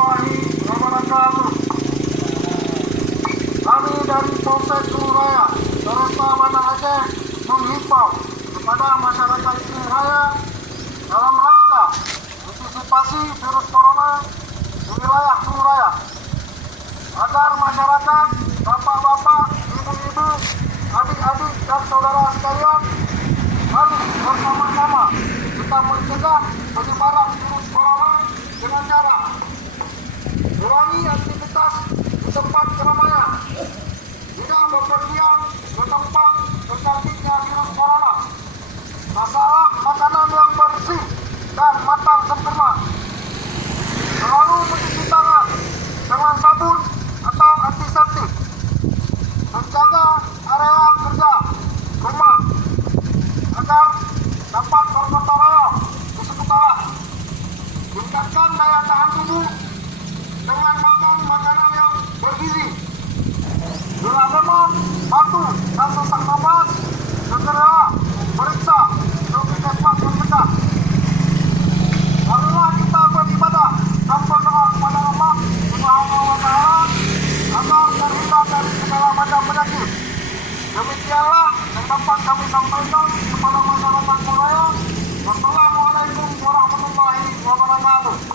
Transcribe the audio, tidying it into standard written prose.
warahmatullahi wabarakatuh. Kami dari Polsek Gunung Raya, Polresta Banda Aceh menghimbau kepada masyarakat Gunung Raya dalam rangka antisipasi virus corona di wilayah Gunung Raya agar masyarakat, bapak-bapak, ibu-ibu, adik-adik dan saudara sekalian harus bersama-sama kita mencegah penyebaran virus corona dengan cara kurangi aktivitas di tempat keramaian, tidak bepergian ke tempat terjangkitnya virus corona, masalah makanan yang bersih dan matang sempurna, selalu mencuci tangan dengan sabun atau antiseptik, menjaga area kerja rumah agar dapat bergotong royong di sekitar, tingkatkan daya tahan tubuh dengan makan makanan yang bergizi. Bila demam, batuk, dan sesak napas, segera periksa ke puskesmas terdekat. Marilah kita beribadah dan berdoa kepada Allah Subhanahu wa Ta'ala agar terhindar dari segala macam penyakit. Demikianlah yang dapat kami sampaikan kepada masyarakat Gunung Raya. Wassalamualaikum warahmatullahi wabarakatuh.